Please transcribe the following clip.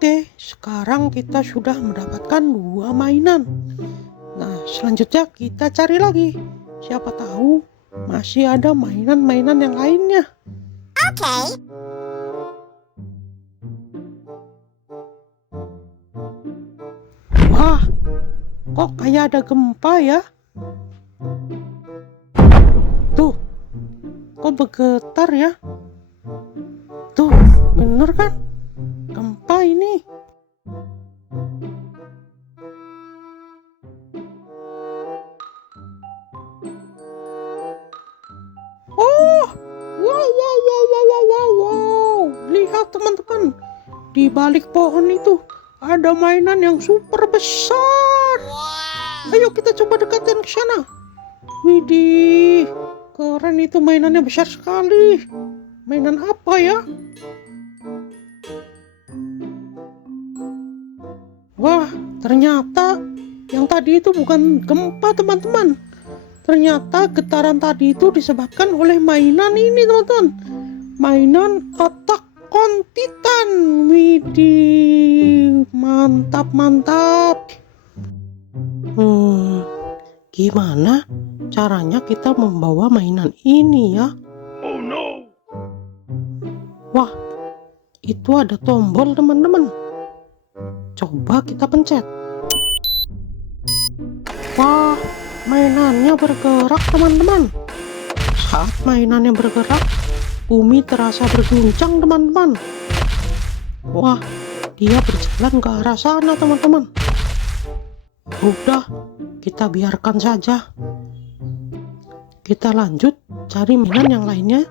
Oke, sekarang kita sudah mendapatkan 2 mainan. Nah, selanjutnya kita cari lagi. Siapa tahu masih ada mainan-mainan yang lainnya. Oke. Wah, kok kayak ada gempa ya? Tuh, kok bergetar ya? Tuh, bener kan? Gempa ini. Oh, wow. Lihat teman-teman, di balik pohon itu ada mainan yang super besar. Ayo kita coba dekatin ke sana. Widih, keren itu, mainannya besar sekali. Mainan apa ya? Wah, ternyata yang tadi itu bukan gempa teman-teman. Ternyata getaran tadi itu disebabkan oleh mainan ini teman-teman. Mainan Attack on Titan. Widih, mantap. Gimana caranya kita membawa mainan ini ya? Oh no! Wah, itu ada tombol teman-teman. Coba kita pencet. Wah, mainannya bergerak teman-teman. Saat mainannya bergerak, bumi terasa berguncang teman-teman. Wah, dia berjalan ke arah sana teman-teman. Udah, kita biarkan saja. Kita lanjut cari mainan yang lainnya.